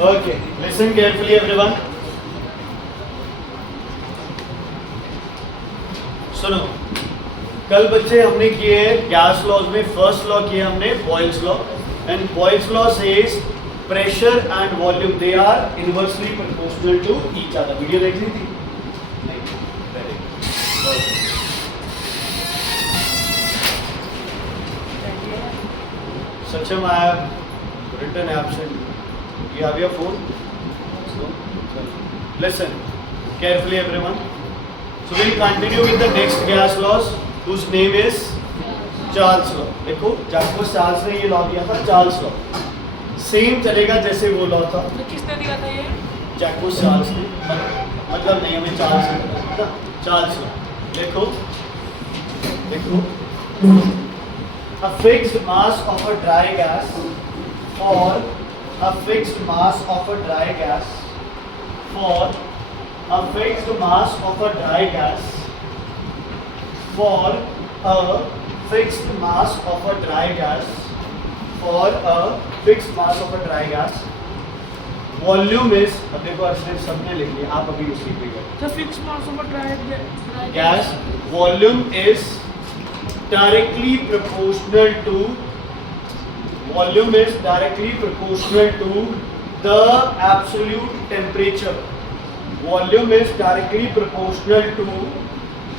Okay, listen carefully everyone. सुनो, कल बच्चे हमने किए गैस लॉज में फर्स्ट लॉ किया हमने Boyle's law, and Boyle's law says pressure and volume they are inversely proportional to each other. Video देख ली थी? नहीं. Very good. Sachem, I have written absent. You have your phone? So, listen carefully everyone. So we'll continue with the next gas laws whose name is Charles law. देखो जैकबस Charles ने ये law दिया था, Charles law. Same चलेगा जैसे वो law था. तो किसने दिया था ये? जैकबस चार्ल्स ने. मतलब नहीं, हमें चार्ल्स ने पता था. Charles law. देखो देखो a fixed mass of a dry gas or a fixed mass of a dry gas for a fixed mass of a dry gas for a fixed mass of a dry gas for a fixed mass of a dry gas volume is. अब देखो अर्षद सबने लिख लिया, आप अभी उसी पे गए. The fixed mass of a dry gas volume is directly proportional to the absolute temperature. Volume is directly proportional to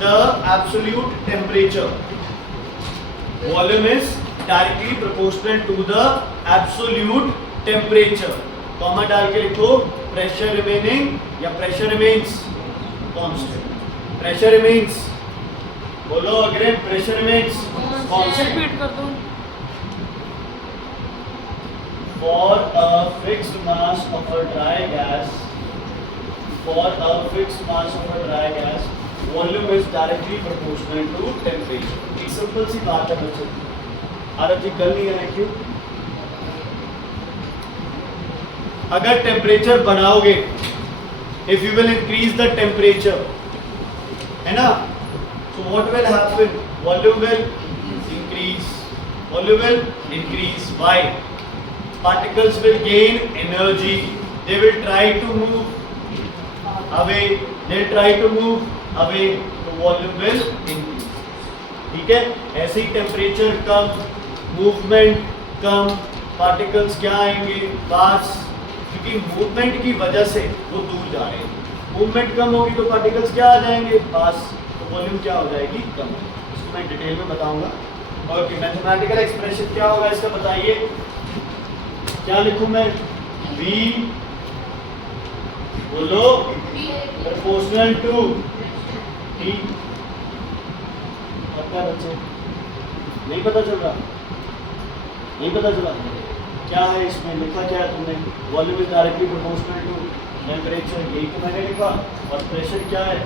the absolute temperature. Volume is directly proportional to the absolute temperature. Comma डाल के लिखो pressure remaining या pressure remains constant. Pressure remains. बोलो again. Pressure remains constant. Repeat कर दो. For a fixed mass of a dry gas, volume is directly proportional to temperature. एक simple सी बात है बच्चों. आरब जी कल नहीं आए क्यों? अगर temperature बढ़ाओगे, if you will increase the temperature, है ना? So what will happen? Volume will increase. Volume will increase. Why? Particles will gain energy. They will try to move away. They will try to move away. So volume will increase. ठीक है? ऐसे ही temperature कम, movement कम, particles क्या आएंगे? पास. क्योंकि movement की वजह से वो दूर जा रहे हैं. मूवमेंट कम होगी तो पार्टिकल्स क्या आ जाएंगे? पास. वॉल्यूम क्या हो जाएगी? कम. इसको मैं डिटेल में बताऊंगा. और मैथमेटिकल एक्सप्रेशन क्या होगा इसका बताइए. क्या लिखूं मैं? V बोलो प्रोपोर्शनल टू T. पता बच्चे? नहीं पता चल रहा? नहीं पता चला? क्या है इसमें लिखा? क्या है तुमने? Volume is directly proportional to temperature. यही तो मैंने लिखा. और प्रेशर क्या है?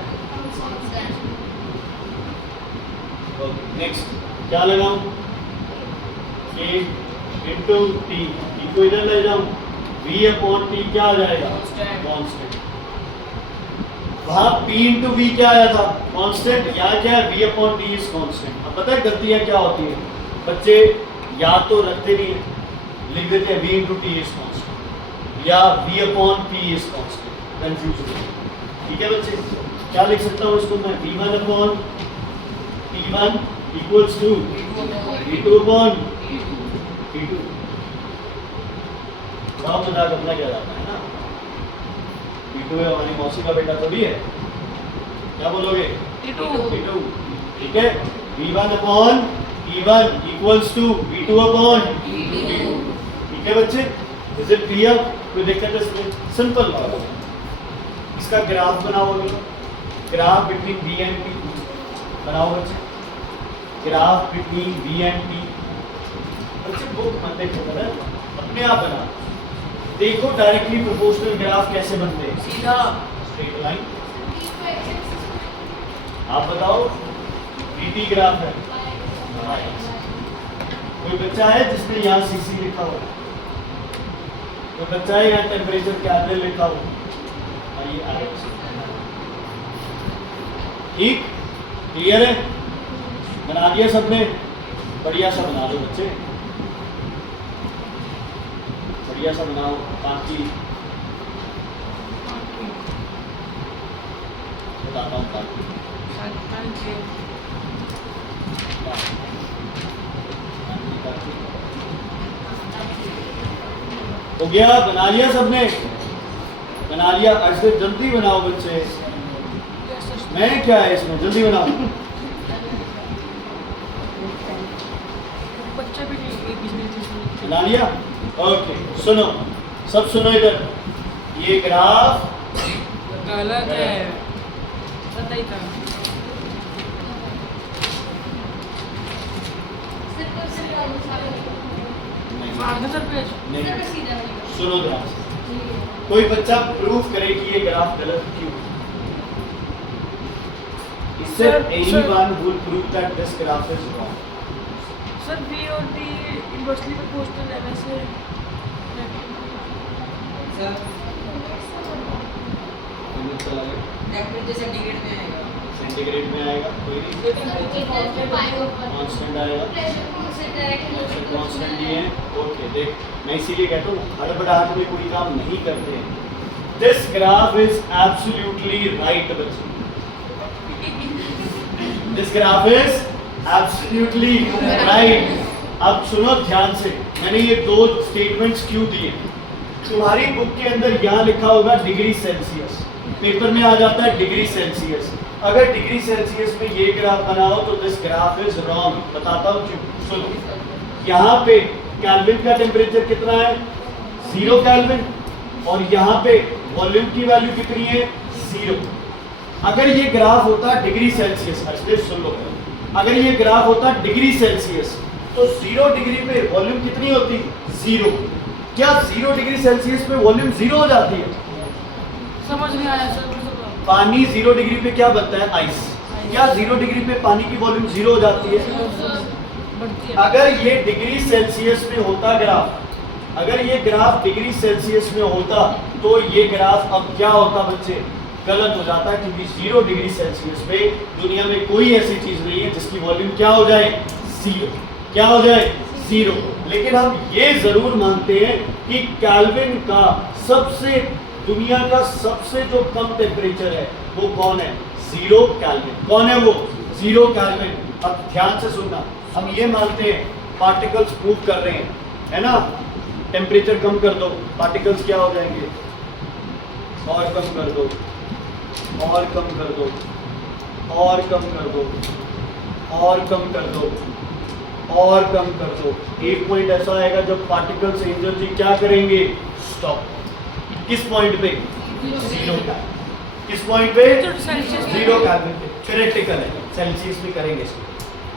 नेक्स्ट क्या लगाऊं? K into T. को इधर ले जाऊं. V अपॉन टी क्या आ जाएगा? कांस्टेंट. वहां P इंटू वी क्या आया था? कांस्टेंट. यहाँ क्या है? V upon T is constant. अब पता है गलतियां क्या होती है? बच्चे या तो रखते नहीं है, लिख देते हैं V into T is constant या V upon P is constant. Confusion. ठीक है बच्चे? क्या लिख सकता हूँ इसको मैं? V1 upon T1 equals to V2 upon T2. गाँव मजाक अपना क्या जाता है ना? T2 है, हमारी मौसी का बेटा तो भी है. क्या बोलोगे? T2. ठीक है? V1 upon T1 equals to V2 upon T2. ठीक है बच्चे? Is it clear? कोई दिक्कत है इसमें? Simple law. इसका ग्राफ बनाओ. Graph between V and T बनाओ बच्चे. Graph between V and T. बच्चे बुक मत देखो, अपने आप बना. देखो डायरेक्टली प्रोपोर्शनल ग्राफ कैसे बनते हैं? सीधा स्ट्रेट लाइन. आप बताओ. VT ग्राफ है. कोई बच्चा है जिसने यहाँ CC लिखा हो? कोई बच्चा है यहाँ टेम्परेचर कैपिटल लिखा हो? आइए आगे. ठीक? क्लियर है? बना दिया सबने? बढ़िया सा बना दो बच्चे. बढ़िया सा बनाओ ताकि बताता हूँ बाकी। हो गया, बना लिया सबने? बना लिया? ऐसे जल्दी बनाओ बच्चे, मैं क्या है इसमें, जल्दी बनाओ। बच्चे भी बना लिया? ओके, सुनो, सब सुनो इधर। ये ग्राफ गलत है, पता ही था। आगे सर पेज नहीं, सुनो ध्यान से। कोई बच्चा प्रूफ करे कि ये ग्राफ गलत क्यों है। इससे anyone will prove that this graph is wrong. Sir B और डी इन्वर्सली प्रोपोर्शनल है वैसे। सेंटीग्रेड में आएगा, कोई नहीं, कांस्टेंट आएगा, कांस्टेंट ही है। ओके, देख, मैं इसीलिए कहता हूँ हड़बड़ाहट में कोई काम नहीं करते हैं। This graph is absolutely right बच्चे, this graph is absolutely right. अब सुनो ध्यान से, मैंने ये दो स्टेटमेंट्स क्यों दिए। तुम्हारी बुक के अंदर यहाँ लिखा होगा डिग्री सेल्सियस, पेपर में आ जाता है डिग्री सेल्सियस। अगर डिग्री सेल्सियस में ये ग्राफ बनाओ तो दिस ग्राफ इज रॉन्ग। बताता हूँ क्यों, सुनो। यहाँ पे केल्विन का टेम्परेचर कितना है, 0 केल्विन, और यहाँ पे वॉल्यूम की वैल्यू कितनी है, 0। अगर ये ग्राफ होता डिग्री सेल्सियस, इसलिए सुन लो, अगर ये ग्राफ होता डिग्री सेल्सियस तो 0 डिग्री पे वॉल्यूम कितनी होती, 0। क्या 0 डिग्री सेल्सियस पे वॉल्यूम 0 हो जाती है? समझ नहीं आया सर। पानी 0 डिग्री पे क्या बनता है, आइस। क्या 0 डिग्री पे पानी की वॉल्यूम 0 हो जाती है? अगर ये डिग्री सेल्सियस में होता ग्राफ, अगर ये ग्राफ डिग्री सेल्सियस में होता तो ये ग्राफ अब क्या होता बच्चे, गलत हो जाता है, क्योंकि 0 डिग्री सेल्सियस पे दुनिया में कोई ऐसी चीज नहीं है जिसकी वॉल्यूम क्या हो जाए, 0। क्या हो जाए, 0। लेकिन हम ये जरूर मानते हैं कि केल्विन का सबसे, दुनिया का सबसे जो कम टेम्परेचर है वो कौन है, 0 केल्विन। कौन है वो, 0 केल्विन। अब ध्यान से सुनना, हम ये मानते हैं पार्टिकल्स मूव कर रहे हैं, है ना, टेम्परेचर कम कर दो, पार्टिकल्स क्या हो जाएंगे, और कम कर दो, और कम कर दो, और कम कर दो, और कम कर दो, और कम कर दो। एक पॉइंट ऐसा आएगा जब पार्टिकल्स एनर्जी क्या करेंगे, स्टॉप। किस पॉइंट पे, 0 का। किस पॉइंट पे, 0 केल्विन पे। थ्योरेटिकल है, सेल्सियस में करेंगे इसको।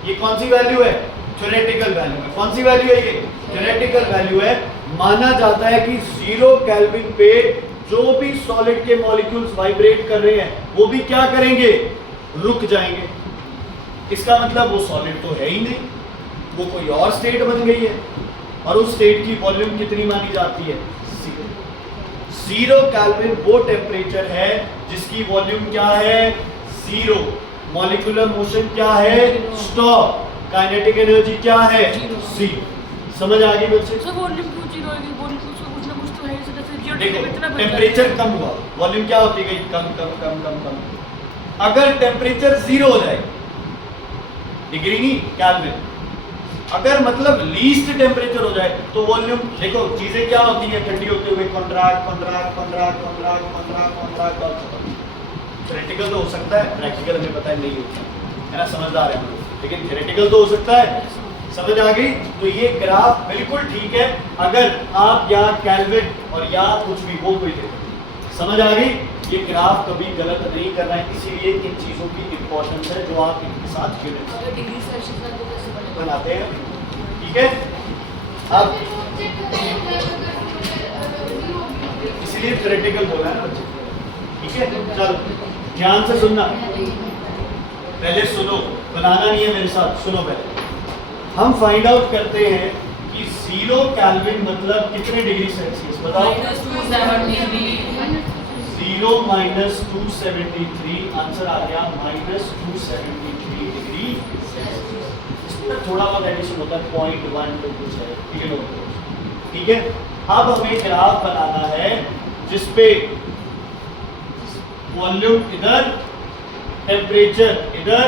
ये कौन सी वैल्यू है, थ्योरेटिकल वैल्यू है। कौन सी वैल्यू है ये, थ्योरेटिकल वैल्यू है। माना जाता है कि 0 केल्विन पे जो भी सॉलिड के मॉलिक्यूल्स वाइब्रेट कर रहे हैं वो भी क्या करेंगे, रुक जाएंगे। इसका मतलब वो सॉलिड तो है ही नहीं, वो कोई और स्टेट बन गई है, और उस स्टेट की वॉल्यूम कितनी मानी जाती है, 0 केल्विन वो टेम्परेचर है जिसकी वॉल्यूम क्या है, 0। मॉलिक्यूलर मोशन क्या है, स्टॉप। काइनेटिक एनर्जी क्या है, 0। समझ आ गई बच्चे? सर वॉल्यूम क्यों 0 है, वॉल्यूम कुछ ना कुछ तो है, जैसे 0 देखो, डिग्री इतना टेम्परेचर कम हुआ, वॉल्यूम क्या होती गई, कम कम कम कम कम। अगर टेम्परेचर 0 हो जाए, डिग्री नहीं केल्विन, अगर मतलब लीस्ट टेम्परेचर हो जाए तो वॉल्यूम, देखो चीजें क्या होती है, ठंडी होते हुए contract contract contract contract contract contract contract. Theoretical तो हो सकता है, प्रैक्टिकल हमें पता नहीं होता है ना, समझदार है हम लोग, लेकिन थ्योरेटिकल तो हो सकता है। समझ आ गई? तो ये ग्राफ बिल्कुल ठीक है अगर आप यहाँ केल्विन और यहाँ कुछ भी वो कोई देखो। समझ आ गई? ये ग्राफ कभी गलत नहीं करना है, इसीलिए इन चीजों की इंपॉर्टेंस है जो आप इनके साथ बनाते हैं। ठीक है, अब इसीलिए थ्योरेटिकल बोला है ना बच्चे। ठीक है, चलो ध्यान से सुनना, पहले सुनो, बनाना नहीं है मेरे साथ, सुनो पहले। हम फाइंड आउट करते हैं कि 0 केल्विन मतलब कितने डिग्री सेल्सियस, बताओ। 0 माइनस 273, आंसर आ गया -273 डिग्री। इसमें थोड़ा बहुत एडिशन होता है, 0.1 तो कुछ है, ठीक है। अब हमें ग्राफ बनाना है जिसपे वॉल्यूम इधर टेम्परेचर इधर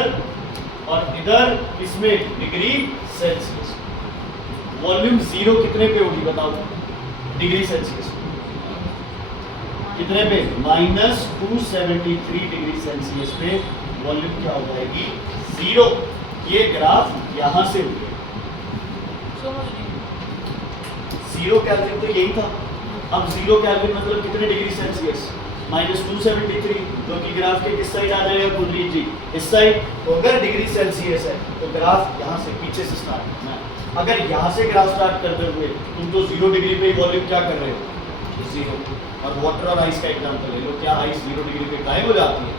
और इधर किसमें, डिग्री सेल्सियस। वॉल्यूम जीरो कितने पे होगी बताओ, डिग्री सेल्सियस कितने पे, -273 डिग्री सेल्सियस पे वॉल्यूम क्या हो जाएगी, जीरो। ये ग्राफ यहां से हो गया, जीरो केल्विन तो यही था। अब जीरो केल्विन मतलब कितने डिग्री सेल्सियस, -273, क्योंकि ग्राफ के किस साइड आ जाएगा कुलदीप जी, इस साइड। तो अगर डिग्री सेल्सियस है तो ग्राफ यहाँ से पीछे से स्टार्ट करना है। अगर यहाँ से ग्राफ स्टार्ट करते हुए तुम तो 0 डिग्री पे वॉल्यूम क्या कर रहे हो, जीरो। और वाटर और आइस का एग्जांपल ले लो, क्या आइस 0 डिग्री पे गायब हो जाती है,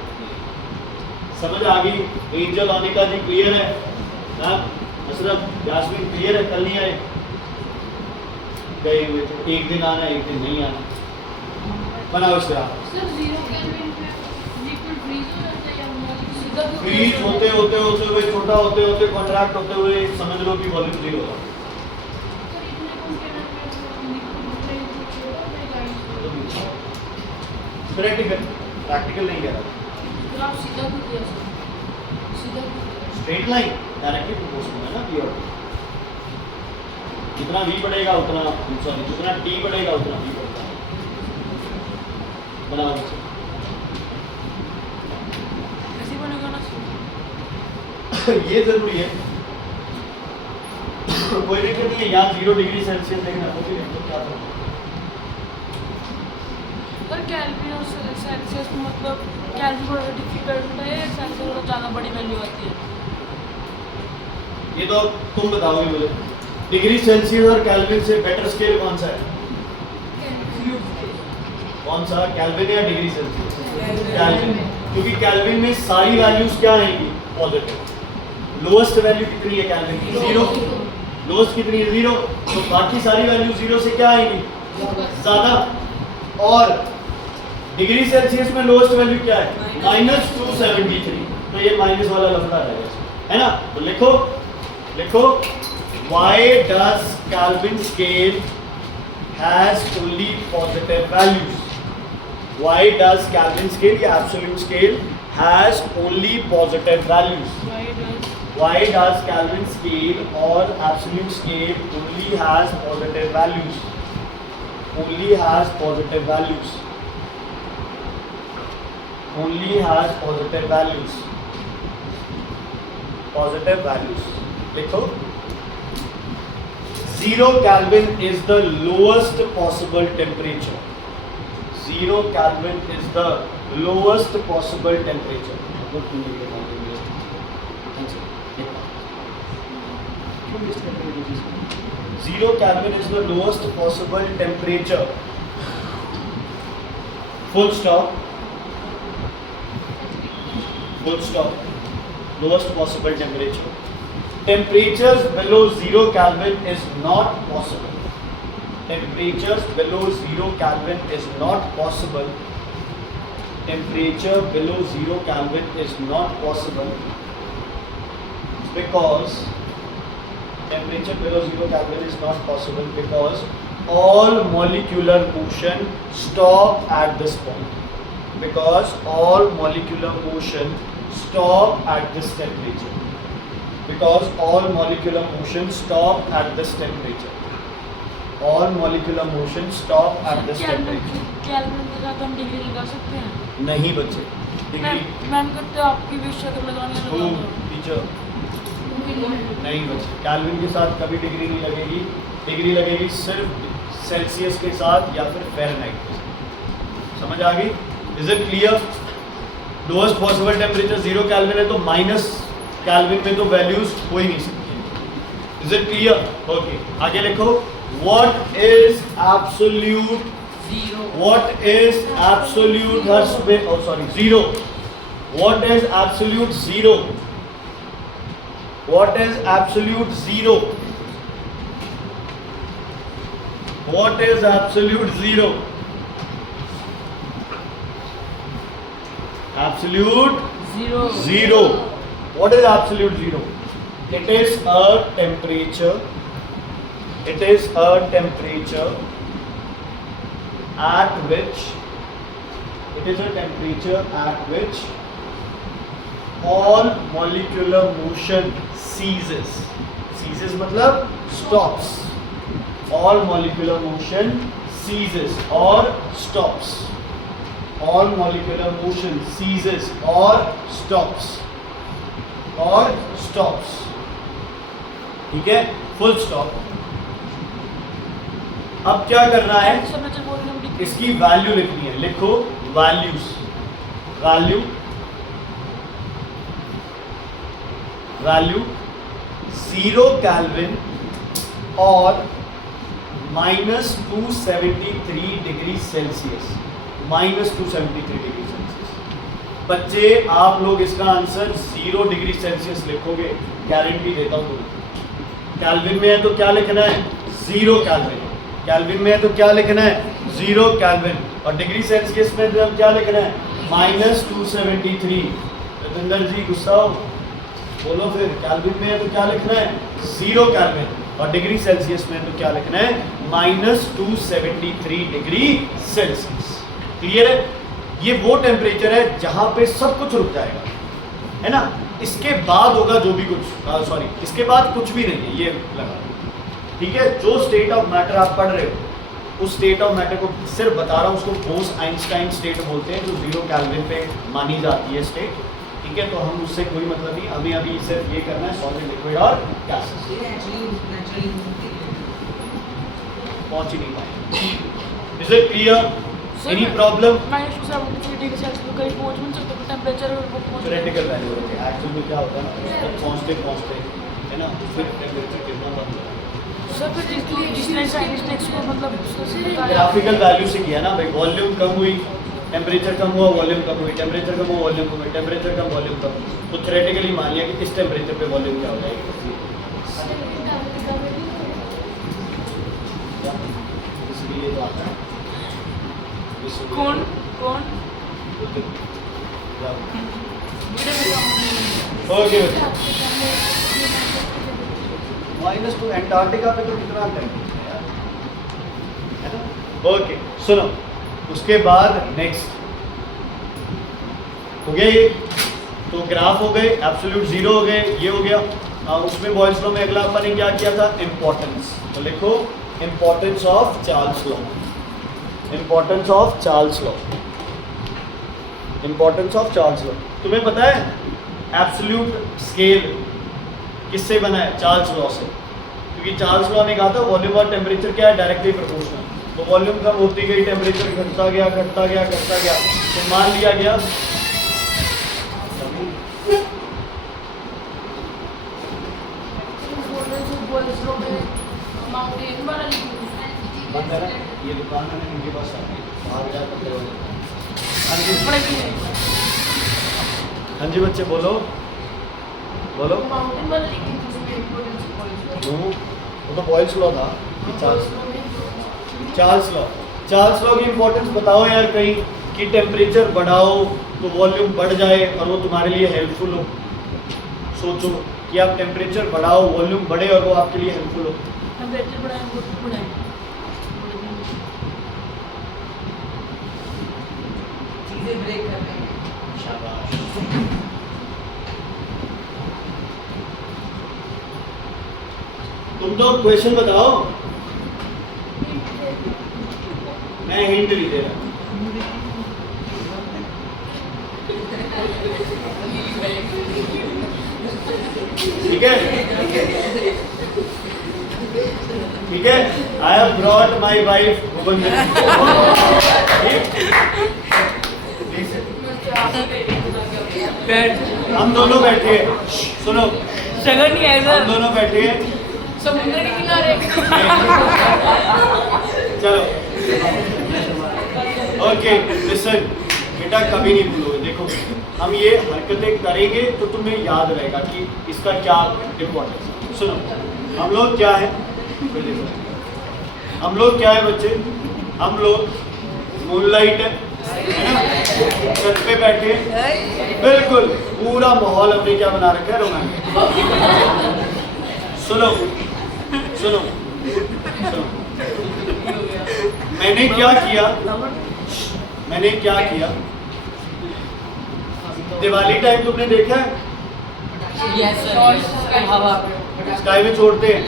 समझ आ गई। एंजल अनिका जी क्लियर है, अशरफ यास्मीन क्लियर है, कल नहीं आए, गए हुए थे, एक दिन आना एक दिन नहीं आना। बनाओ इस ग्राफ, फ्रीज होते होते होते हुए छोटा होते होते कॉन्ट्रैक्ट होते हुए समझ लो कि वॉल्यूम जीरो होगा। प्रैक्टिकल प्रैक्टिकल नहीं कह रहा, स्ट्रेट लाइन डायरेक्टली प्रोपोर्शनल है ना, पी जितना v बढ़ेगा उतना, सॉरी जितना t बढ़ेगा उतना v बढ़ता है। बनाओ ये जरूरी है, कोई दिक्कत नहीं है। यहाँ 0 डिग्री सेल्सियस देखना तो फिर तो क्या होगा, पर केल्विन और सेल्सियस मतलब केल्विन थोड़ा डिफिकल्ट है, सेल्सियस थोड़ा ज़्यादा बड़ी वैल्यू आती है। ये तो तुम बताओगे मुझे, डिग्री सेल्सियस और केल्विन से बेटर स्केल कौन सा है, कौन सा, केल्विन या डिग्री सेल्सियस, केल्विन। क्योंकि केल्विन में सारी वैल्यूज क्या आएंगी, पॉजिटिव। लोएस्ट वैल्यू कितनी है केल्विन की, 0। लोएस्ट कितनी है, 0। तो बाकी सारी वैल्यू 0 से क्या आएंगी, ज्यादा। और डिग्री सेल्सियस में लोएस्ट वैल्यू क्या है, -273। तो ये माइनस वाला लफड़ा है ना। तो लिखो लिखो, why does Kelvin scale has only positive values? Why does Kelvin scale या absolute scale has only positive values? Why does Kelvin scale or absolute scale only has positive values? Only has positive values. Only has positive values. Positive values. लिखो, 0 Kelvin is the lowest possible temperature. 0 Kelvin is the lowest possible temperature. 0 Kelvin is the lowest possible temperature. Full stop. Full stop. Lowest possible temperature. Temperatures below 0 Kelvin is not possible. Temperatures below 0 Kelvin is not possible. Temperature below 0 Kelvin is not possible because temperature below 0 Kelvin is not possible because all molecular motion stop at this point. Because all molecular motion stop at this temperature. Because all molecular motion stop at this temperature. All molecular motion stop at this temperature. Kelvin के साथ हम degree लगा सकते हैं? नहीं बच्चे, degree ma'am करते हो आपकी विषय अगर लगानी है लगा दो। टीचर नहीं बच्चे, केल्विन के साथ कभी डिग्री नहीं लगेगी। डिग्री लगेगी सिर्फ सेल्सियस के साथ या फिर फ़ारेनहाइट के साथ। समझ आ गई? Is it clear? Lowest possible temperature 0 kelvin है तो माइनस केल्विन में तो वैल्यूज हो ही नहीं सकती। Is it clear? ओके, आगे लिखो, what is absolute, what is absolute zero, what is absolute zero, what is absolute zero, what is absolute zero, absolute zero. What is absolute zero? It is a temperature. It is a temperature at which. It is a temperature at which all molecular motion ceases. Ceases मतलब stops. All molecular motion ceases or stops. All molecular motion ceases or stops. Or stops. ठीक है, full stop. अब क्या करना है, temperature volume इसकी value लिखनी है. लिखो वैल्यूज. वैल्यू 0 केल्विन और -273 डिग्री सेल्सियस. -273 degree Celsius. बच्चे आप लोग इसका आंसर 0 डिग्री सेल्सियस लिखोगे, गारंटी देता हूँ तुम्हें. केल्विन में है तो क्या लिखना है, 0 केल्विन. केल्विन में है तो क्या लिखना है, 0 केल्विन. और डिग्री सेल्सियस में तो क्या लिखना है, -273. रविंदर जी गुस्सा हो, बोलो फिर. केल्विन में है तो क्या लिखना है, 0 केल्विन. और डिग्री सेल्सियस में तो क्या लिखना है, -273 डिग्री सेल्सियस. क्लियर है. ये वो टेम्परेचर है जहां पे सब कुछ रुक जाएगा, है ना. इसके बाद होगा जो भी कुछ, सॉरी इसके बाद कुछ भी नहीं है, ये लगा. ठीक है, जो स्टेट ऑफ मैटर आप पढ़ रहे हो उस स्टेट ऑफ मैटर को सिर्फ बता रहा हूँ, उसको बोस-आइंस्टाइन स्टेट बोलते हैं, जो 0 केल्विन पे मानी जाती है स्टेट. ठीक है, तो हम उससे कोई मतलब नहीं, हमें अभी सिर्फ ये करना है सॉलिड, लिक्विड और गैसेस. पहुंच ही नहीं पाए. Is it clear? Any problem? -273 degree Celsius में कहीं पहुंच भी नहीं सकते, टेम्परेचर थ्योरेटिकल वैल्यू होती है. एक्चुअल में क्या होता है ना, तब पहुंचते है ना, फिर टेम्परेचर कितना कम होता है. सर फिर जिसने साइंस टेक्स्ट को मतलब ग्राफिकल वैल्यू से किया ना भाई. वॉल्यूम कम हुई, टेम्परेचर कम हुआ, वॉल्यूम कम हुई, टेम्परेचर कम हुआ, वॉल्यूम कम हुई, टेम्परेचर कम, वॉल्यूम कम. तो थ्योरेटिकली मान लिया कि इस टेम्परेचर पे वॉल्यूम क्या हो जाएगी. इसलिए तो आता है. कौन ओके. -2 एंटार्क्टिका पे तो कितना टेम्परेचर है यार, है ना. ओके सुनो, उसके बाद नेक्स्ट हो गया ये. तो ग्राफ हो गए, एब्सोल्यूट 0 हो गए, ये हो गया. उसमें बॉयल्स लॉ में अगला अपन ने क्या किया था, इंपॉर्टेंस. तो लिखो importance of Charles law. Importance of Charles law. Importance of Charles law. तुम्हें पता है एब्सोल्यूट स्केल किससे बना है, चार्ल्स लॉ से. क्योंकि चार्ल्स लॉ ने कहा था वॉल्यूम और टेम्परेचर क्या है, डायरेक्टली प्रोपोर्शनल. तो वॉल्यूम कम होती गई, टेम्परेचर घटता गया. तो मान लिया गया माउंटेन वाला बंद है ना, ये दुकान है ना, इनके पास आती है, बाहर जा पकड़े वाले. हाँ जी बच्चे बोलो. माउंटेन वाला लिखी थी उसमें इंपॉर्टेंस. वो तो बॉयल्स लॉ था. चार्ल्स लॉ की इंपॉर्टेंस बताओ यार कहीं, कि टेम्परेचर बढ़ाओ तो वॉल्यूम बढ़ जाए और वो तुम्हारे लिए हेल्पफुल हो. सोचो कि आप टेम्परेचर बढ़ाओ, वॉल्यूम बढ़े और वो आपके लिए हेल्पफुल हो. टेम्परेचर बढ़ाएं वो बढ़ाएं. चीजें ब्रेक कर रहे हैं. शाबाश. तुम तो क्वेश्चन बताओ, मैं हिंट नहीं दे रहा. ठीक है, ठीक है. I have brought my wife हम दोनों बैठे हैं. सुनो, शगन नहीं है हम सर, दोनों बैठे हैं. समुद्र के किनारे. चलो ओके लिसन बेटा, कभी नहीं भूलोगे. देखो हम ये हरकतें करेंगे तो तुम्हें याद रहेगा कि इसका क्या इम्पोर्टेंस है. सुनो, हम लोग क्या है, बच्चे, हम लोग मूनलाइट है ना, छत पे बैठे, बिल्कुल पूरा माहौल हमने क्या बना रखा है, रोमांटिक. सुनो, मैंने क्या किया, दिवाली टाइम तुमने देखा है, हवा स्काई में छोड़ते हैं,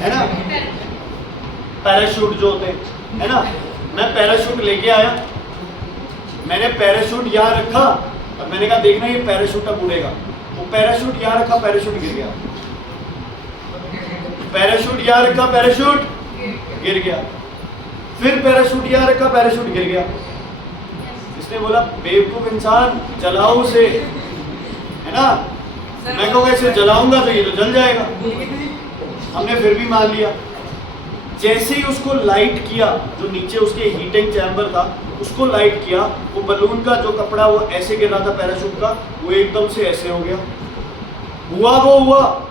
है ना, पैराशूट जो होते हैं, है ना। मैं पैराशूट लेके आया, मैंने पैराशूट यहाँ रखा और मैंने कहा देखना ये पैराशूट अब उड़ेगा। वो पैराशूट यहाँ रखा, पैराशूट गिर गया। पैराशूट यहाँ रखा, पैराशूट गिर गया। फिर पैराशूट यहाँ रखा, पैराशूट गिर गया। इसने बोला बेवकूफ इंसान, जलाओ उसे, है ना। मैं कहूँगा इसे जलाऊंगा तो ये तो जल जाएगा। हमने फिर भी मान लिया। जैसे ही उसको लाइट किया, जो नीचे उसके हीटिंग चैम्बर था उसको लाइट किया, वो बलून का जो कपड़ा वो ऐसे गिर रहा था पैराशूट का, वो एकदम से ऐसे हो गया। हुआ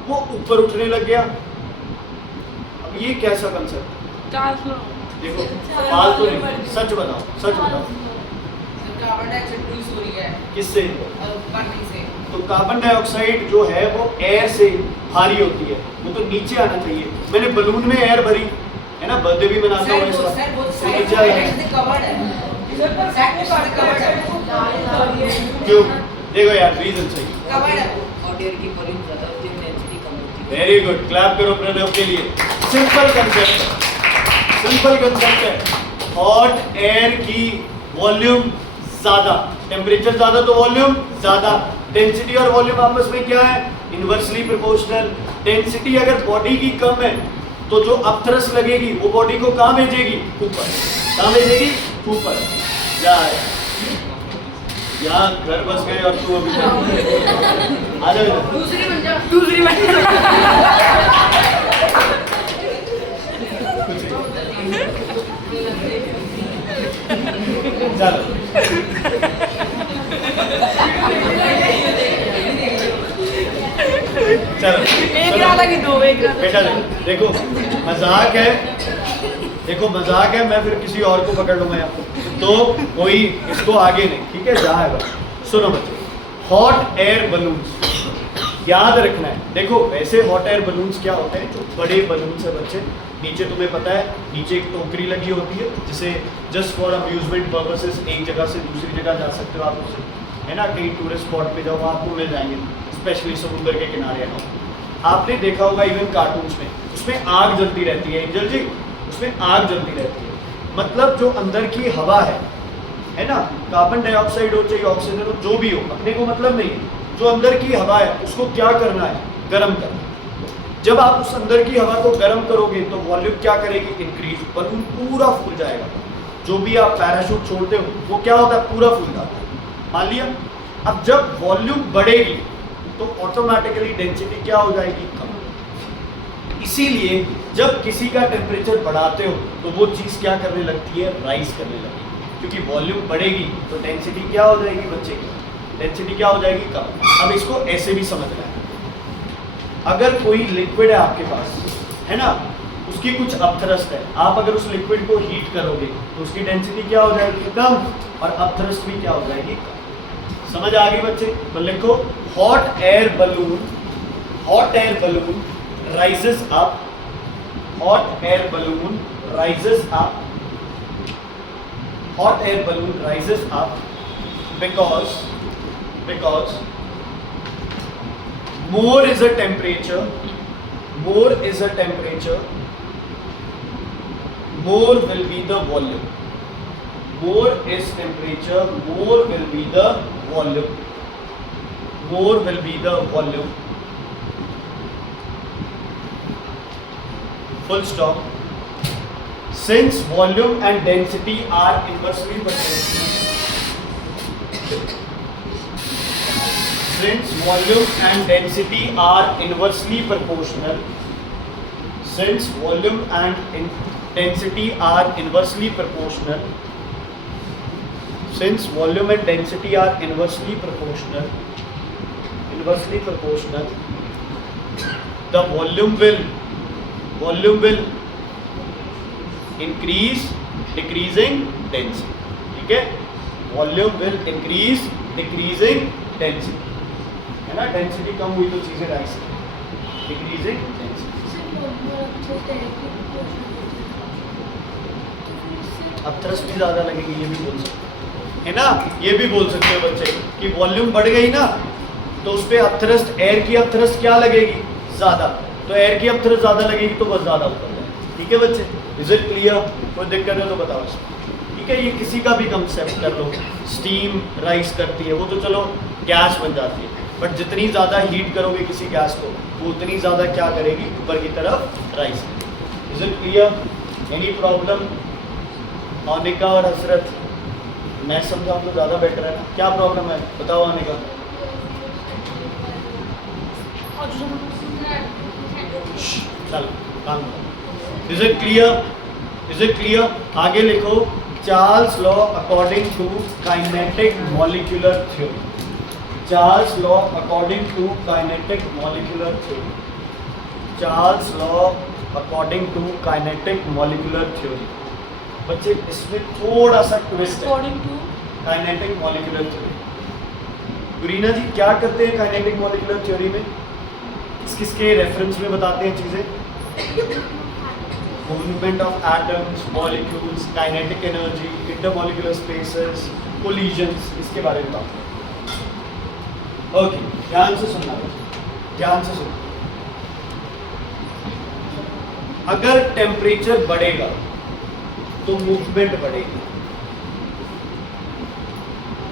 वो ऊपर उठने लग गया। अब ये कैसा कंसेप्ट? देखो फालतू नहीं, सच बताओ, सच बताओ। कार्बन डाइऑक्साइड प्रोड्यूस हो रही है किससे? पानी से। तो कार्बन डाइऑक्साइड जो है वो एयर से भारी होती है, वो तो नीचे आना चाहिए। मैंने बलून में एयर भरी, है ना, बर्थडे भी मनाता हूँ इस बार, तो नीचे आ गया। क्यों? देखो यार रीजन सही। वेरी गुड, क्लैप करो प्रणव के लिए। सिंपल कंसेप्ट है, सिंपल कंसेप्ट है। हॉट एयर की वॉल्यूम ज्यादा, टेम्परेचर ज्यादा तो वॉल्यूम ज्यादा। डेंसिटी और वॉल्यूम आपस में क्या है? Inversely proportional. डेंसिटी अगर बॉडी की कम है तो जो अपथ्रस्ट लगेगी वो बॉडी को कहाँ भेजेगी? ऊपर। कहाँ भेजेगी? ऊपर। यहाँ घर बस गए और तू अभी आ जाओ। दूसरी चलो चलो बेटा देखो मजाक है, देखो मजाक है, मैं फिर किसी और को पकड़ लूंगा यहाँ तो कोई इसको आगे नहीं, ठीक है, जाएगा। सुनो बच्चे, हॉट एयर बलून्स याद रखना है। देखो वैसे हॉट एयर बलून्स क्या होते हैं? जो बड़े बलून्स है बच्चे, नीचे तुम्हें पता है नीचे एक टोकरी लगी होती है जिसे जस्ट फॉर अम्यूजमेंट पर्पसेस एक जगह से दूसरी जगह जा सकते हो आप उससे, है ना। कहीं टूरिस्ट स्पॉट पे जाओ वहाँ आपको मिल जाएंगे, स्पेशली समुद्र के किनारे। आपने देखा होगा इवन कार्टून्स में, उसमें आग जलती रहती है। एंजल जी, उसमें आग जलती रहती है, मतलब जो अंदर की हवा है ना, कार्बन डाइऑक्साइड हो चाहे ऑक्सीजन हो, जो भी हो, अपने को मतलब नहीं, जो अंदर की हवा है उसको क्या करना है? गर्म करना। जब आप उस अंदर की हवा को गर्म करोगे तो वॉल्यूम क्या करेगी? इंक्रीज। बलून पूरा फूल जाएगा। जो भी आप पैराशूट छोड़ते हो वो क्या होता है? पूरा फूल जाता है। मान लिया। अब जब वॉल्यूम बढ़ेगी तो ऑटोमेटिकली डेंसिटी क्या हो जाएगी? कम। इसीलिए जब किसी का टेम्परेचर बढ़ाते हो तो वो चीज़ क्या करने लगती है? राइज करने लगेगी, क्योंकि वॉल्यूम बढ़ेगी तो डेंसिटी क्या हो जाएगी बच्चे की? डेंसिटी क्या हो जाएगी? कम। अब इसको ऐसे भी समझना है, अगर कोई लिक्विड है आपके पास, है ना, उसकी कुछ अपथ्रस्ट है, आप अगर उस लिक्विड को हीट करोगे तो उसकी डेंसिटी क्या हो जाएगी? कम, और अपथ्रस्ट भी क्या हो जाएगी? कम। समझ आ गई बच्चे? तो लिखो hot air balloon, hot air balloon rises up, hot air balloon rises up, hot air balloon rises up because more is a temperature, more is a temperature, more will be the volume. More is temperature, more will be the volume. More will be the volume. Full stop. Since volume and density are inversely proportional, since volume and density are inversely proportional, since volume and density are inversely proportional, since volume and density are inversely proportional, the volume will increase decreasing density. ठीक है, volume will increase decreasing density, है ना। Density कम हुई तो चीजें rise decreasing density. अब thrust भी ज्यादा लगेगी, ये भी बोल सकते। है ना, ये भी बोल सकते हो बच्चे कि वॉल्यूम बढ़ गई ना तो उस पर अपथ्रस्ट, एयर की अपथ्रस्ट क्या लगेगी, ज़्यादा, तो एयर की अपथ्रस्ट ज़्यादा लगेगी तो बस ज़्यादा ऊपर जाएगी। ठीक है बच्चे, इज इट क्लियर? कोई दिक्कत है तो बताओ। ठीक है, ये किसी का भी कंसेप्ट कर लो, स्टीम राइज करती है वो तो चलो गैस बन जाती है, बट जितनी ज़्यादा हीट करोगे किसी गैस को वो उतनी ज़्यादा क्या करेगी, ऊपर की तरफ राइज करेगी। Is it clear? Any problem? Anika और हसरत, मैं समझाऊँ तो ज़्यादा बेटर है ना, क्या प्रॉब्लम है बताओ अनिका। और जो चलो काम करो। Is it clear? Is it clear? आगे लिखो, Charles law according to kinetic molecular theory. Charles law according to kinetic molecular theory. Charles law according to kinetic molecular theory. बच्चे इसमें थोड़ा सा ट्विस्ट है, according to kinetic molecular theory. Gurina ji क्या करते हैं काइनेटिक मॉलिक्यूलर थ्योरी में, किसके रेफरेंस में बताते हैं चीज़ें? Movement of atoms, molecules, kinetic energy, intermolecular spaces, collisions, इसके बारे में बात करते हैं। ओके, ध्यान से सुनना, ध्यान से सुनना। अगर टेम्परेचर बढ़ेगा तो मूवमेंट बढ़ेगी।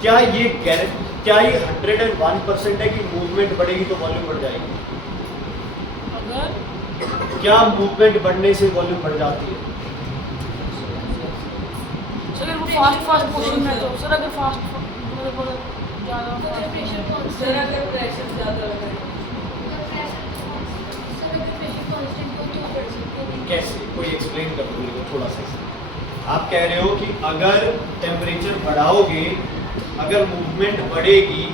क्या ये 101% है कि मूवमेंट बढ़ेगी तो वॉल्यूम बढ़ जाएगी? अगर क्या मूवमेंट बढ़ने से वॉल्यूम बढ़ जाती है? सर अगर वो फास्ट मोशन में तो सर अगर फास्ट मतलब ज़्यादा सर अगर प्रेशर ज़्यादा लग रहा है कैसे, कोई एक्सप्लेन कर दो मुझे थोड़ा सा। आप कह रहे हो कि अगर टेम्परेचर बढ़ाओगे, अगर मूवमेंट बढ़ेगी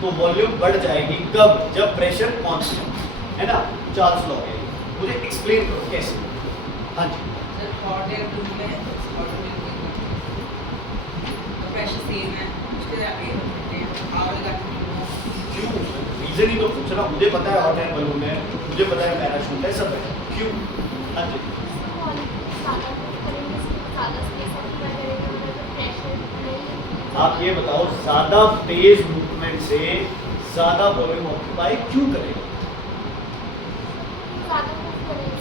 तो वॉल्यूम बढ़ जाएगी, कब? जब प्रेशर कांस्टेंट है ना, चार्ल्स लॉ है। मुझे एक्सप्लेन करो कैसे। हाँ जी, सर हॉट एयर रूम में हॉट एयर का प्रेशर सेम है, उसके आगे आग लगाते क्यों? रीजन ही तो पूछ रहा हूँ, मुझे पता है हॉट एयर बलून है, मुझे पता है पैराशूट है, सब है, क्यों? हाँ जी, आप ये बताओ, ज्यादा तेज मूवमेंट से ज्यादा वॉल्यूम ऑक्यूपाई क्यों करेगा?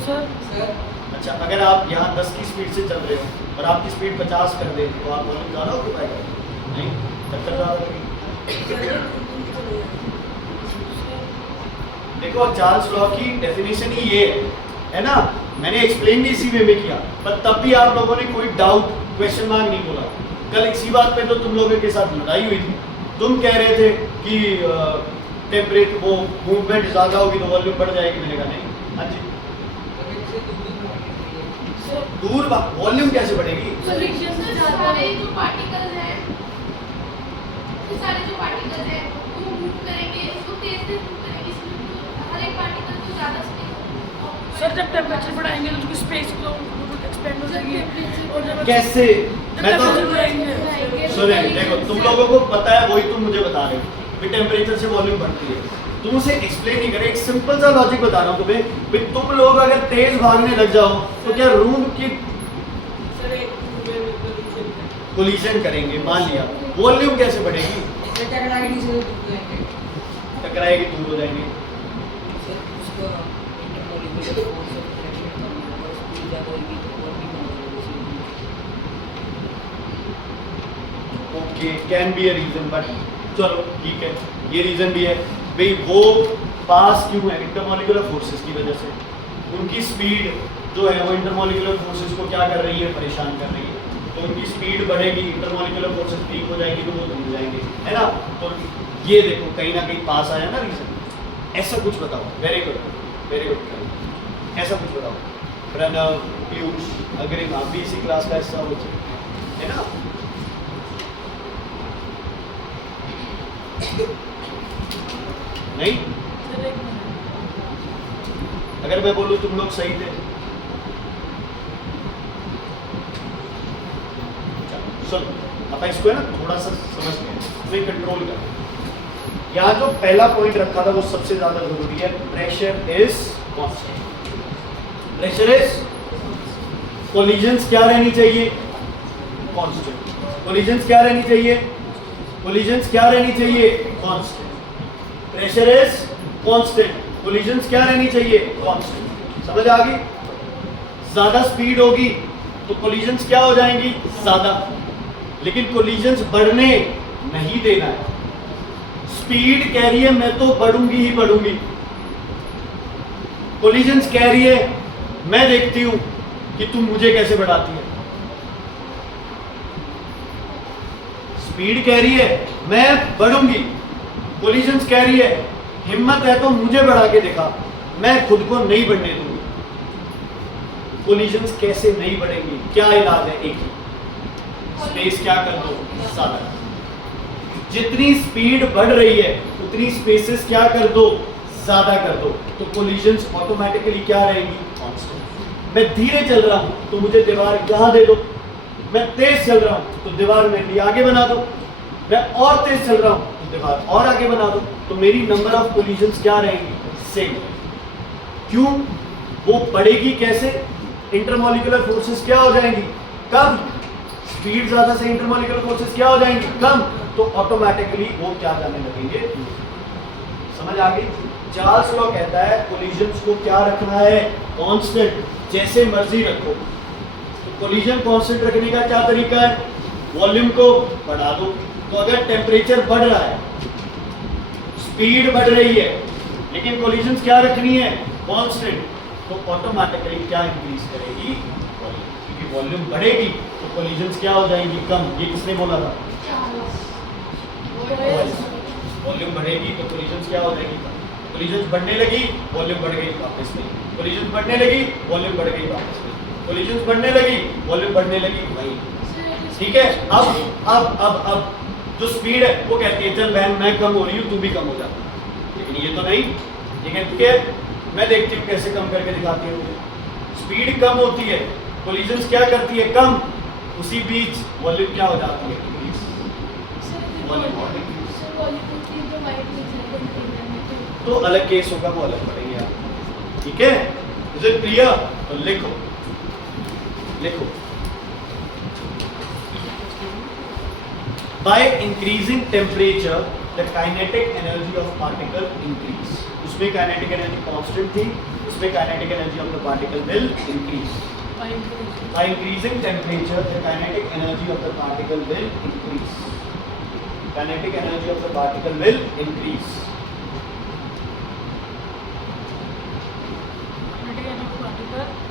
सर सर अच्छा, अगर आप यहाँ 10 की स्पीड से चल रहे हो और आपकी स्पीड 50 कर दें तो आप वॉल्यूम ज़्यादा ऑक्यूपाई करेंगे? नहीं, टक्कर ज़्यादा लगेगी। देखो, चार्ल्स लॉ की डेफिनेशन ही ये है ना, मैंने एक्सप्लेन भी इसी वे में किया, पर तब भी आप लोगों ने कोई डाउट, क्वेश्चन मार्क नहीं बोला। कल इसी बात पे तो तुम लोगों के साथ लड़ाई हुई थी, तुम कह रहे थे कि टेम्परेचर वो मूवमेंट ज़्यादा होगी तो वॉल्यूम बढ़ जाएगी, मैंने कहा नहीं। हाँ जी, दूर वॉल्यूम कैसे बढ़ेगी? सारे जो पार्टिकल हैं, वो सारे जो पार्टिकल हैं वो मूव करेंगे, उसको तेज से मूव करेंगे, इसलिए तो हर एक पार्टिकल को ज़्यादा स्पेस। सर जब टेम्परेचर बढ़ाएंगे तो उसकी स्पेस तो एक्सपेंड हो जाएगी, और जब कैसे? मैं तो टेम्परेचर बढ़ाएंगे सुने, देखो तुम लोगों को पता है, वही तुम मुझे बता रहे हो कि टेम्परेचर से वॉल्यूम बढ़ती है, तुम उसे एक्सप्लेन नहीं करे। एक सिंपल सा लॉजिक बता रहा हूँ तुम्हें, भी तुम लोग अगर तेज भागने लग जाओ तो क्या रूम की सर एक कोलिजन करेंगे, मान लिया, वॉल्यूम कैसे बढ़ेगी? टकराएगी से दूर जाएंगे टकराएगी, दूर हो जाएंगे। सर उसको इंटरमॉलिक्यूलर फोर्स ऑफ फ्रिक्शन और स्पीड ज़्यादा होगी तो और भी कम होगी। Okay, can be a reason, but चलो ठीक है, ये रीजन भी है भाई। वो पास क्यों है? इंटरमॉलिक्यूलर फोर्सेस की वजह से। उनकी स्पीड जो है वो इंटरमॉलिक्यूलर फोर्सेस को क्या कर रही है? परेशान कर रही है। तो उनकी स्पीड बढ़ेगी, इंटरमॉलिक्यूलर फोर्सेस वीक हो जाएगी तो वो दूर जाएंगे, है ना। तो ये देखो कहीं ना कहीं पास आया ना रीजन। ऐसा कुछ बताओ। Very good, very good. ऐसा कुछ बताओ। प्रणव, पीयूष, अग्रिम, आप भी इसी क्लास का हिस्सा हो, है ना। नहीं, सर एक मिनट, अगर मैं बोलूं तुम लोग सही थे, सुनो अब इसको है ना थोड़ा सा समझ में, तुम्हें कंट्रोल कर। यहाँ जो पहला पॉइंट रखा था वो सबसे ज्यादा जरूरी है, pressure is constant. Pressure is, collisions क्या रहनी चाहिए? कांस्टेंट। कोलिजन्स क्या रहनी चाहिए? कोलिजन्स क्या रहनी चाहिए? Constant. Pressure is constant, collisions क्या रहनी चाहिए? कांस्टेंट। समझ आ गई? ज्यादा स्पीड होगी तो कोलिजन्स क्या हो जाएंगी? ज्यादा। लेकिन कोलिजन्स बढ़ने नहीं देना है। स्पीड कह रही है मैं तो बढ़ूंगी ही बढ़ूंगी, कोलिजन्स कह रही है मैं देखती हूं कि तुम मुझे कैसे बढ़ाती है। स्पीड कह रही है मैं बढ़ूंगी, कोलिजन्स कह रही है हिम्मत है तो मुझे बढ़ा के दिखा, मैं खुद को नहीं बढ़ने दूंगी। कोलिजन्स कैसे नहीं बढ़ेंगी? क्या इलाज है? एक ही, स्पेस क्या कर दो? ज्यादा। जितनी स्पीड बढ़ रही है उतनी स्पेसेस क्या कर दो? ज्यादा कर दो। तो कोलिजन्स ऑटोमेटिकली क्या रहेंगी? कांस्टेंट। मैं धीरे चल रहा हूं तो मुझे दीवार यहां दे दो, मैं तेज चल रहा हूं तो दीवार मेरे लिए आगे बना दो, मैं और तेज चल रहा हूं तो दीवार और आगे बना दो, तो मेरी नंबर ऑफ कोलिजन्स क्या रहेंगी? सेम। क्यों? वो बढ़ेगी कैसे? इंटरमॉलिक्यूलर फोर्सेस क्या हो जाएंगी? कम। स्पीड ज्यादा से इंटरमॉलिक्यूलर फोर्सेस क्या हो जाएंगी? कम। तो ऑटोमेटिकली वो क्या जाने लगेंगे? समझ आ गई? चार्ल्स लॉ कहता है कोलिजन्स को क्या रखना है? कांस्टेंट। जैसे मर्जी रखो। तो कोलिजन कांस्टेंट रखने का क्या तरीका है? वॉल्यूम को बढ़ा दो। तो अगर टेम्परेचर बढ़ रहा है, स्पीड बढ़ रही है, लेकिन कोलिजन्स क्या रखनी है? कांस्टेंट, तो ऑटोमेटिकली क्या इंक्रीज करेगी? वॉल्यूम। क्योंकि वॉल्यूम बढ़ेगी तो कोलिजन्स क्या हो जाएंगी? कम। ये किसने बोला था? वॉल्यूम बढ़ेगी तो कोलिजन्स क्या हो जाएगी? कम। कोलिजन्स बढ़ने लगी, वॉल्यूम बढ़ गई, वापस नहीं। कोलिजन्स बढ़ने लगी, वॉल्यूम बढ़ गई, वापस नहीं। कोलिजन्स बढ़ने लगी, वॉल्यूम बढ़ने लगी, वही। ठीक है? अब जो स्पीड है वो कहती है चल बहन मैं कम हो रही हूँ, तू भी कम हो जा। लेकिन ये तो नहीं, ये कहती है मैं देखती हूँ कैसे कम करके दिखाती हूँ। स्पीड कम होती है, कोलिजन्स क्या करती है? कम। उसी बीच वॉल्यूम क्या हो जाती है? वॉल्यूम। तो अलग केस होगा, वो अलग पड़ेंगे आप। ठीक है? Is it clear? तो लिखो लिखो। By increasing temperature, the kinetic energy of particle increase. उसमें kinetic energy constant थी, उसमें kinetic energy of the particle will increase. By increasing temperature, the kinetic energy of the particle will increase. Kinetic energy of the particle will increase.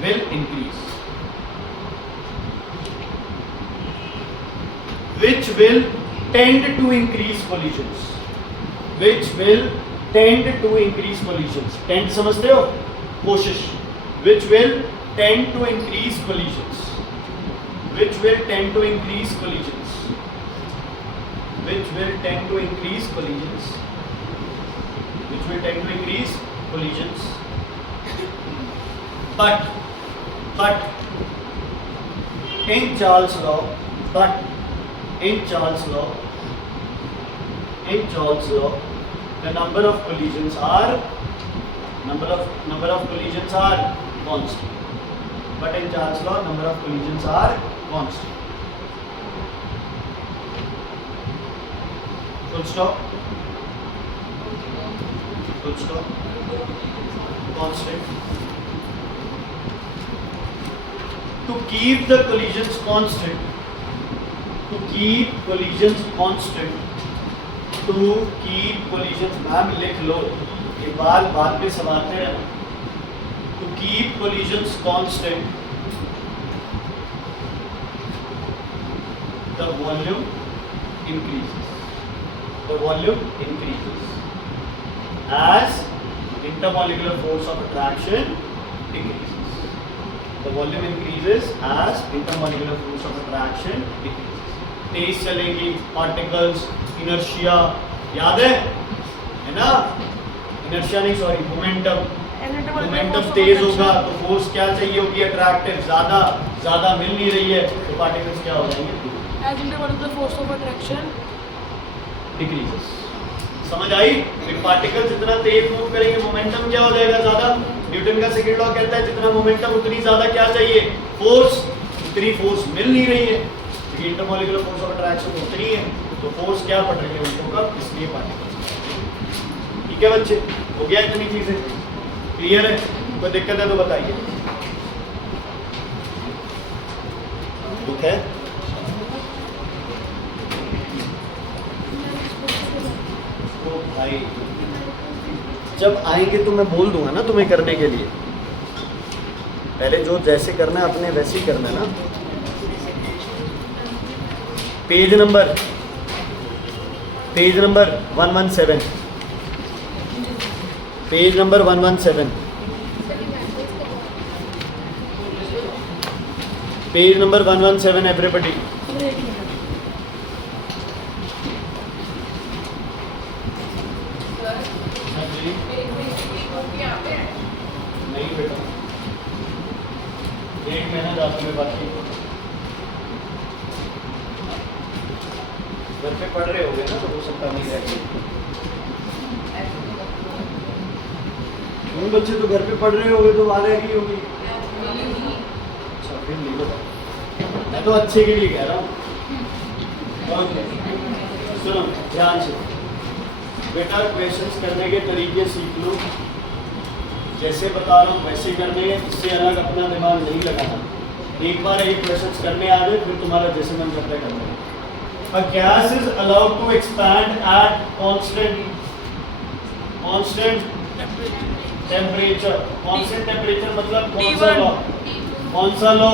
Will increase. Which will tend to increase collisions. Which will tend to increase collisions. Tend समझते हो? कोशिश. Which will tend to increase collisions. Which will tend to increase collisions. Which will tend to increase collisions. Which will tend to increase collisions. But in Charles' law, in Charles' law, the number of collisions are constant. But in Charles' law, number of collisions are constant. Full stop. Full stop. Constant. To keep the collisions constant. To keep collisions constant, to keep collisions, ma'am लिख लो, ये बात बाद में संभालते हैं। To keep collisions constant, the volume increases. The volume increases as intermolecular force of attraction decreases. The volume increases as intermolecular force of attraction decreases. तेज चलेंगी particles, inertia याद है ना? इनर्शिया नहीं, सॉरी, मोमेंटम तेज होगा तो फोर्स क्या चाहिए होगी? अट्रैक्टिव। ज्यादा मिल नहीं रही है तो पार्टिकल्स क्या हो जाएंगे? As intermolecular force of attraction decreases. समझ आई? पार्टिकल्स जितना तेज मूव करेंगे मोमेंटम क्या हो जाएगा? ज्यादा। न्यूटन का सेकंड लॉ कहता है जितना मोमेंटम उतनी ज्यादा क्या चाहिए? फोर्स। उतनी फोर्स मिल नहीं रही है, क्योंकि इंटरमॉलिक्यूलर फोर्स ऑफ अट्रैक्शन उतनी है, तो फोर्स क्या पड़ रही है उनको कब, इसलिए पार्टिकल्स। ठीक है बच्चे, हो गया इतनी चीजें क्लियर है? कोई दिक्कत है तो बताइए। ठीक है, तो भाई जब आएंगे तो मैं बोल दूंगा ना तुम्हें करने के लिए, पहले जो जैसे करना है अपने वैसे ही करना है ना। Page number 117, page number 117, page number 117 everybody. नहीं बेटा, एक महीना जाते में बाकी घर पे पढ़ रहे होगे ना, तो हो सकता नहीं रहेगी। तुम बच्चे तो घर पे पढ़ रहे होगे तो आ रहेगी होगी। अच्छा फिर नहीं बता, मैं तो अच्छे के लिए कह रहा हूँ। ओके सुनो ध्यान से बेटा, क्वेश्चंस करने के तरीके सीख लो, जैसे बता रहा हूँ वैसे करने हैं, इससे अलग अपना दिमाग नहीं लगाना। एक बार ये क्वेश्चंस करने आ जाए फिर तुम्हारा जैसे मन करता है करना है। A gas is allowed to expand at constant temperature. Constant temperature मतलब कौन सा लॉ? कौन सा लॉ?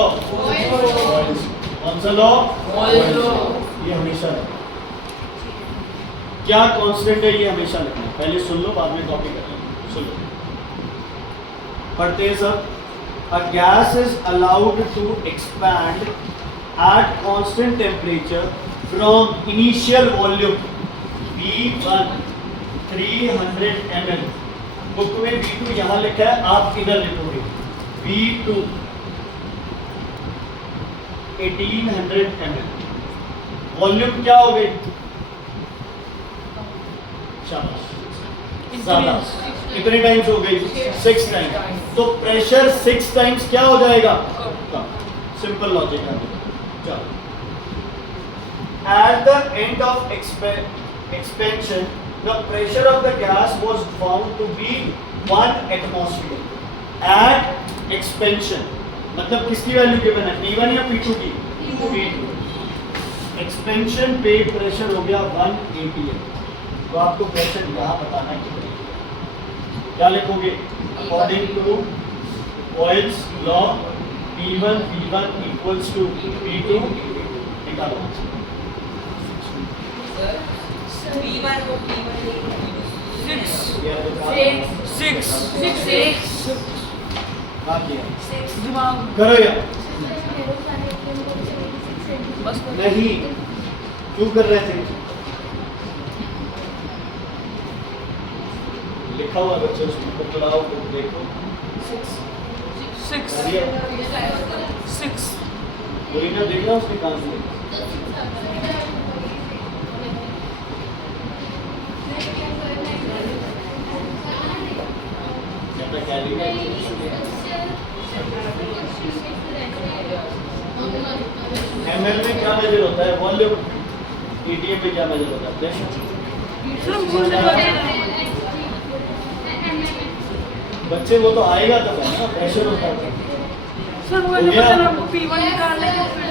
कौन सा लॉ? ये हमेशा है। क्या कांस्टेंट है ये हमेशा लिखना है। पहले सुन लो बाद में कॉपी कर लेना। सुन लो, पढ़ते हैं सब। A gas is allowed to expand at constant temperature from initial volume V1 300 ml। Book में V2 यहाँ लिखा है, आप इधर लिखोगे V2 1800 ml। वॉल्यूम क्या हो गई? ज्यादा, कितने टाइम्स हो गई? 6 टाइम्स। तो प्रेशर 6 टाइम्स क्या हो जाएगा? सिंपल लॉजिक है। चलो, at the end of expansion the pressure of the gas was found to be 1 atmosphere at expansion। मतलब किसकी वैल्यू गिवन है? P1 या P2 की? P2। एक्सपेंशन पे प्रेशर हो गया 1 atm। तो आपको प्रेशर यहाँ बताना है कितना। क्या लिखोगे? According to Boyle's law P1 equals to P2 निकालो। करो यार, नहीं क्यों कर रहे थे? लिखा हुआ बच्चे उसमें पकड़ाओ, देखो 6 पूरी ना देखना उसके कान से। एमएल में क्या मेजर होता है? वॉल्यूम। एटीएम में क्या मेजर होता है? प्रेशर। बच्चे वो तो आएगा तब है ना, प्रेशर होता है। सर वो P1 निकालने के फिर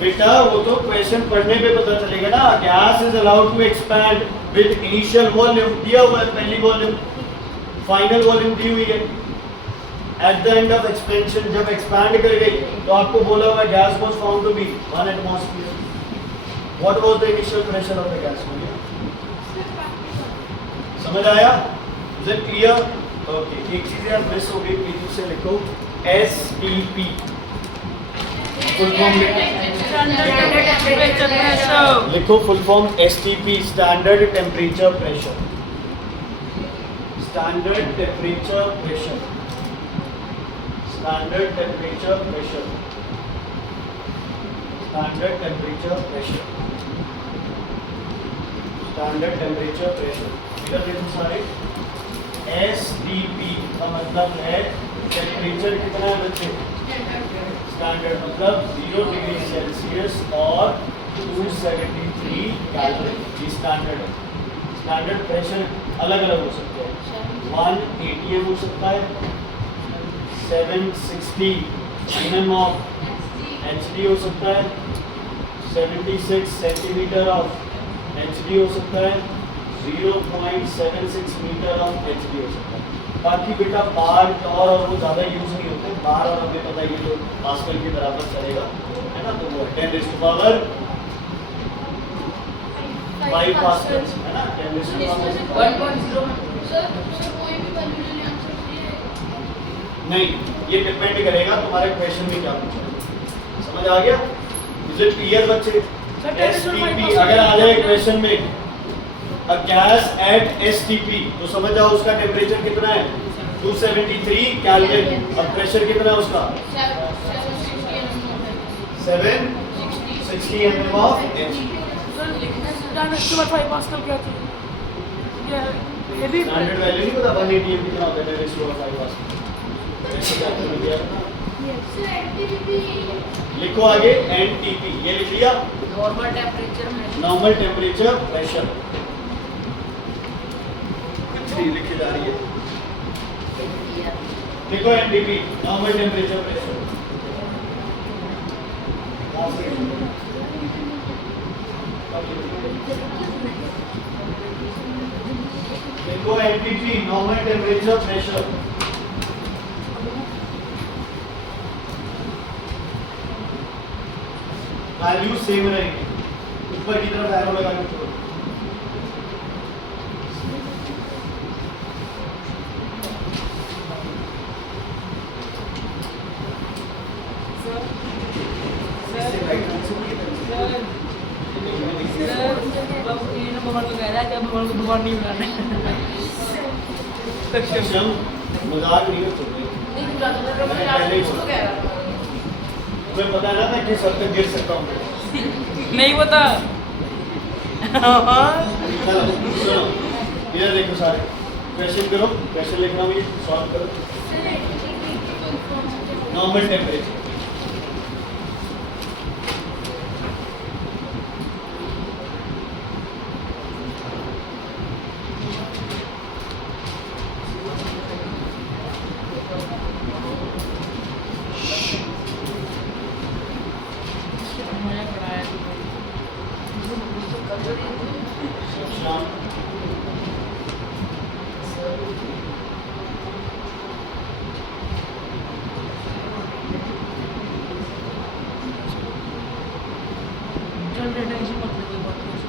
बेटा वो तो क्वेश्चन पढ़ने पे पता चलेगा ना। Gas is allowed to expand with initial volume दिया हुआ है, पहली वॉल्यूम, फाइनल वॉल्यूम दी हुई है। At the end of expansion जब एक्सपैंड कर गई तो आपको बोला हुआ gas was found to be 1 atmosphere. What was the initial pressure of the gas? समझ आया? Is it clear? ओके, एक चीज यार मिस हो गई, पीछे से लिखो STP। फुल फॉर्म लिखो, full form STP, standard temperature pressure. Standard temperature pressure, standard temperature pressure, standard temperature pressure, standard temperature pressure. इधर देखो सारे, STP का मतलब है टेम्परेचर कितना है बच्चे? स्टैंडर्ड मतलब 0 डिग्री सेल्सियस और 273 कैलोरी, ये स्टैंडर्ड है। स्टैंडर्ड प्रेशर अलग अलग हो सकते हैं, 1 atm हो सकता है, 760 mm ऑफ HD हो सकता है, 76 सेंटीमीटर ऑफ HD हो सकता है, 0.76 मीटर ऑफ HD हो सकता है। बाकी बेटा बार टॉर और वो ज़्यादा यूज़ नहीं होते, बार और हमें पता है ये तो पास्कल के बराबर चलेगा, है ना, तो वो 10 raised to power 5 पास्कल, है ना, 10 raised to power 1.0 सर कोई भी वैल्यू ले आंसर सही है। नहीं, ये डिपेंड करेगा तुम्हारे क्वेश्चन में क्या पूछा है। समझ आ गया? इज इट क्लियर बच्चे? STP अगर आ जाए क्वेश्चन में अ गैस एट STP तो समझ जाओ उसका टेम्परेचर कितना है, 273 केल्विन। अब प्रेशर कितना है उसका, 760 mm of H। Standard 5 pascal क्या थी? ये भी स्टैंडर्ड वैल्यू नहीं पता 1 atm कितना होता है, 10 to 5 पास्कल। ऐसे कैलकुलेट किया सर NTP लिखो आगे NTP, ये लिख लिया, नॉर्मल टेम्परेचर में नॉर्मल टेम्परेचर प्रेशर। लिखी जा रही है, देखो NTP नॉर्मल टेम्परेचर प्रेशर। देखो NTP normal temperature pressure. Value same रहेंगे, ऊपर की तरफ एरो लगा के छोड़ो। भगवान नहीं बनाना सक्षम मजाक नहीं कर सकते, तुम्हें पता है ना मैं किस हद तक गिर सकता हूँ। नहीं पता। चलो सुनो, इधर देखो सारे, क्वेश्चन करो, क्वेश्चन लिखना भी सॉल्व करो। सर NTP को इन्फॉर्म नॉर्मल टेम्परेचर सक्षम जनरेटर की मत कोई बात नहीं।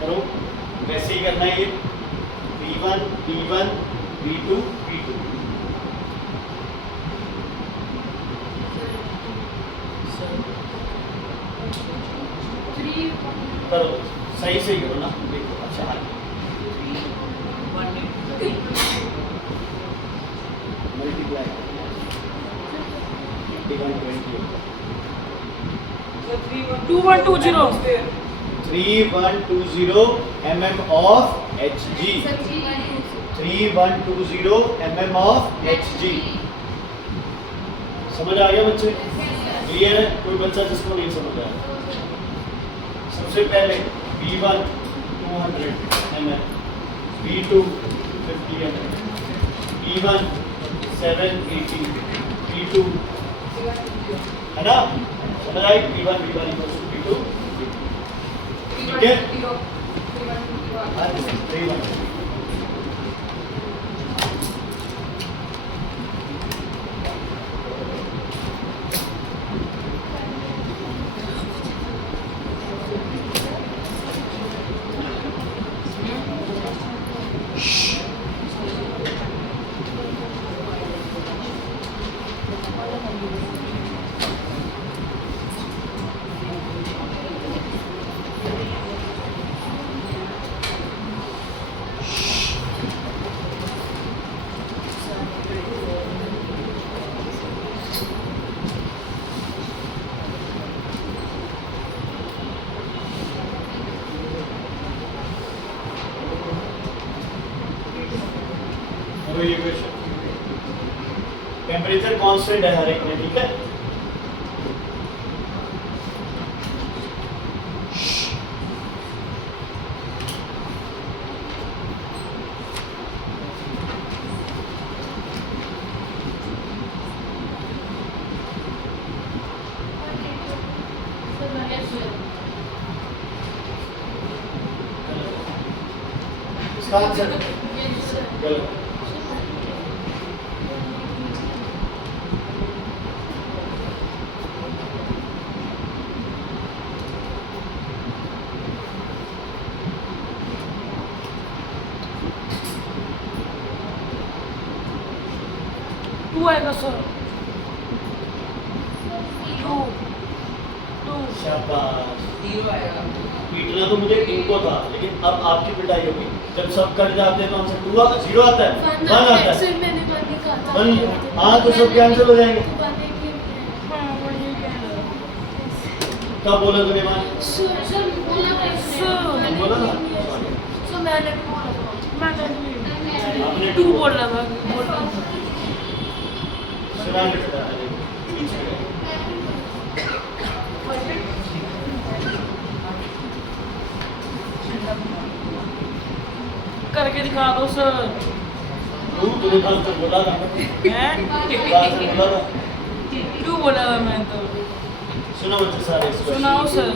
करो, वैसे ही करना है ये V1 V1 V2 V2। करो सही से करो ना, देखो अच्छा आगे multiply 2120 3120 mm of Hg, 3120 mm of Hg। समझ आ गया बच्चे? क्लियर है? कोई बच्चा जिसको नहीं समझ आया? सबसे पहले V1 200 mm, V2 50 mm, V1 780, V2 है ना, समझ आई? V1 V2 ठीक है? हाँ जी, 3 ये क्वेश्चन। टेम्परेचर कांस्टेंट है हर एक में, ठीक है। इसका आंसर गलत। टू आएगा सर, टू टू। शाबाश। जीरो आएगा। पीटना तो मुझे इनको था, लेकिन अब आपकी पिटाई होगी। जब सब कट जाते हैं तो आंसर 2 0 आता है, 1 आता है। सर मैंने वन कहा था। 1 हाँ तो सब कैंसिल हो जाएंगे। हाँ वही कह रहा हूँ। क्या बोला तूने मान? सर बोला था सर बोला था? सर मैंने भी बोला था। मैंने आपने टू बोल रहा था, बोल रहा था। सुना नहीं पता है। करके दिखा दो सर। तूने कल तो बोला था, हैं? बात से बोला था। टू बोला था मैं तो। सुनो बच्चे सारे इस question। सुनाओ sir.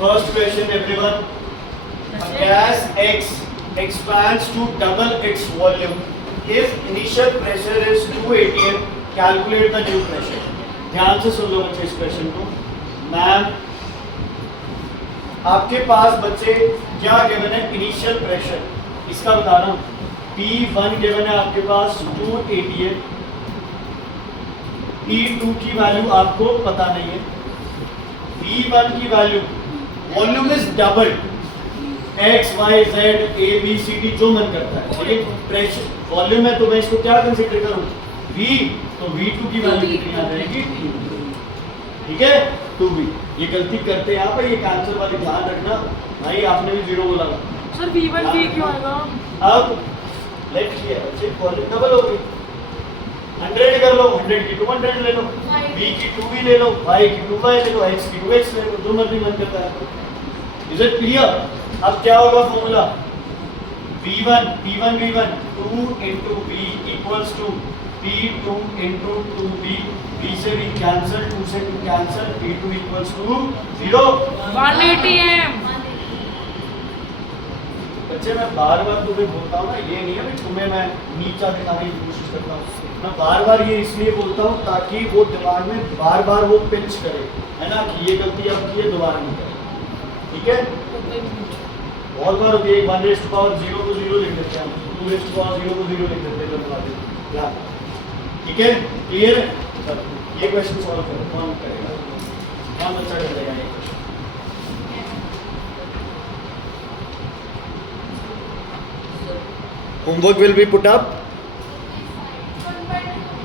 First question everyone. A gas X expands to double its volume if initial pressure is 2 atm. Calculate the new pressure. ध्यान से सुन लो बच्चे इस क्वेश्चन को। मैम आपके पास बच्चे क्या गिवन है? इनिशियल प्रेशर, इसका बता रहा हूँ। P1 गिवन है आपके पास 2 atm, P2 की वैल्यू आपको पता नहीं है, P1 की value, volume is double, X Y Z A B C D जो मन करता है, लेकिन प्रेशर वॉल्यूम है तो मैं इसको क्या कंसीडर करूँ? V, तो V2 की वैल्यू कितनी आ जाएगी? 2, ठीक है, 2V। ये गलती करते हैं आप, ये कैंसर वाली ध्यान रखना भाई, आपने भी 0 बोला था। सर V1 V क्यों आएगा? अब लेट किया बच्चे, वॉल्यूम डबल हो गई, 100 कर लो, 100 की 200 ले लो, V की 2V ले लो, Y की 2Y ले लो, X की 2X ले लो, जो मर्जी मन करता है। Is it clear? अब क्या होगा formula? V1 P1 V1 2 into V equals to P2 into 2V, V से V कैंसिल, 2 से 2 cancel, P2 equals to 0। 180 M। बच्चे मैं बार बार तुम्हें बोलता हूँ ना, ये नहीं है कि तुम्हें मैं नीचा दिखाने की कोशिश करता हूँ। मैं बार बार ये इसलिए बोलता हूँ ताकि वो दिमाग में बार बार वो पिंच करे, है ना, कि ये गलती अब की है, दोबारा नहीं करे। ठीक है, बहुत बार होती है। 1 power 0 को 0 लिख देते हैं, 2 power 0 को 0 लिख देते हैं। ठीक है, क्लियर है? ये क्वेश्चन सॉल्व करो, कौन करेगा? कौन बच्चा कर देगा ये question? Homework will be put up